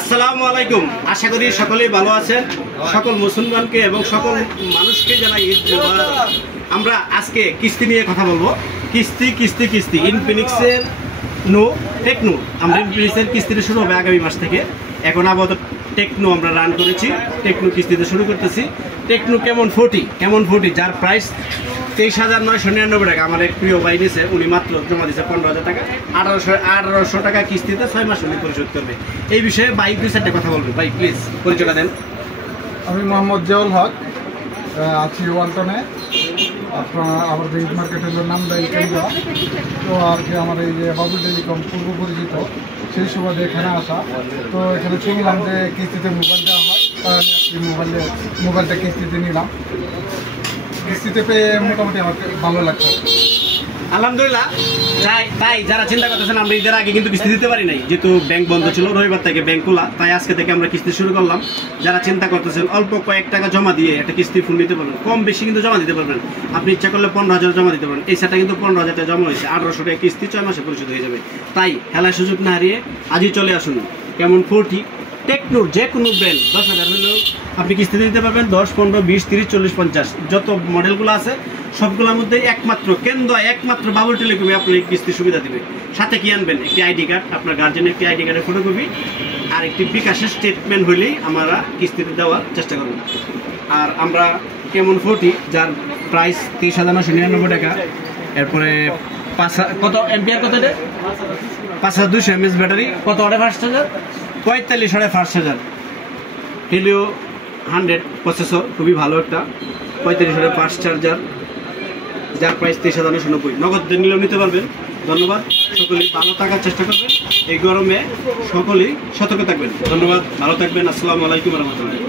আসসালামু আলাইকুম। আশা করি সকলেই ভালো আছেন। সকল মুসলমানকে এবং সকল মানুষকে জানাই ঈদ মুবারক। আমরা আজকে কিস্তি নিয়ে কথা বলবো। কিস্তি ইনফিনিক্সের টেকনো। আমরা ইনফিনিক্সের কিস্তিটা শুরু হবে আগামী মাস থেকে। এখন আপাতত টেকনো আমরা রান করেছি, টেকনো কিস্তিতে শুরু করতেছি। টেকনো কেমন 40 যার প্রাইস 23,999 টাকা। আমার এক প্রিয় ভাই নিয়েছে, উনি মাত্র জমা দিয়েছে 15,000 টাকা। 1800 টাকা কিস্তিতে 6 মাস উনি পরিশোধ করবে। এই বিষয়ে ভাই 2-4টা কথা বলবে। ভাই প্লিজ পরিচয়টা দেন। আমি মোহাম্মদ জিয়াউল হক, আছি ওয়ালটনে। আপনার আমার ব্যাংক মার্কেটের নাম দেয় কেন্দ্র। তো আর কি আমার এই যে বাবুল টেলিকম পূর্ব পরিচিত, সেই সুবাদে এখানে আসা। তো এখানে শুনলাম যে কিস্তিতে মোবাইল দেওয়া হয়, মোবাইলটা কিস্তিতে নিলাম। কিস্তিতে পেয়ে মোটামুটি আমার ভালো লাগছে। আলহামদুলিল্লাহ। তাই যারা চিন্তা করতেছেন, আমরা ঈদের আগে কিন্তু কিস্তি দিতে পারি নাই, যেহেতু ব্যাংক বন্ধ ছিল, রবিবার থেকে ব্যাংক খোলা, তাই আজকে থেকে আমরা কিস্তি শুরু করলাম। যারা চিন্তা করতেছেন অল্প কয়েক টাকা জমা দিয়ে একটা কিস্তি ফুল নিতে পারবেন, কম বেশি কিন্তু জমা দিতে পারবেন। আপনি ইচ্ছা করলে 15,000 জমা দিতে পারবেন। এই সেটা কিন্তু 15,000 টাকা জমা হয়েছে, 1800 টাকা কিস্তি 6 মাসে পরিশোধ হয়ে যাবে। তাই হেলার সুযোগ না হারিয়ে আজই চলে আসুন। কেমন 40 টেকনোর যে কোনো ব্র্যান্ড 10,000 হলেও আপনি কিস্তিতে দিতে পারবেন। 10, 15, 20, 30, 40, 50 যত মডেলগুলো আছে সবগুলোর মধ্যে একমাত্র বাবুল টেলিকমে আপনার এই কিস্তির সুবিধা দেবে। সাথে কি আনবেন? একটি আইডি কার্ড, আপনার গার্জেনের একটি আইডি কার্ডের ফটোকপি আর একটি বিকাশের স্টেটমেন্ট হইলেই আমরা কিস্তিতে দেওয়ার চেষ্টা করব। আর আমরা কেমন 40 যার প্রাইস 23,999 টাকা। এরপরে কত এমপিআর, কত এটা 5200 mAh ব্যাটারি, কত ওয়াটে ফাস্ট চার্জার 45 ওয়াটে ফাস্ট চার্জার, হেলিও 100 প্রসেসর, খুবই ভালো একটা 45 ওয়াটে ফাস্ট চার্জার, যার প্রাইস 23,990। নগদ নিলেও নিতে পারবেন। ধন্যবাদ। সকলেই ভালো থাকার চেষ্টা করবেন। এই গরমে সকলেই সতর্ক থাকবেন। ধন্যবাদ, ভালো থাকবেন। আসসালামু আলাইকুম রহমতুল্লাহ।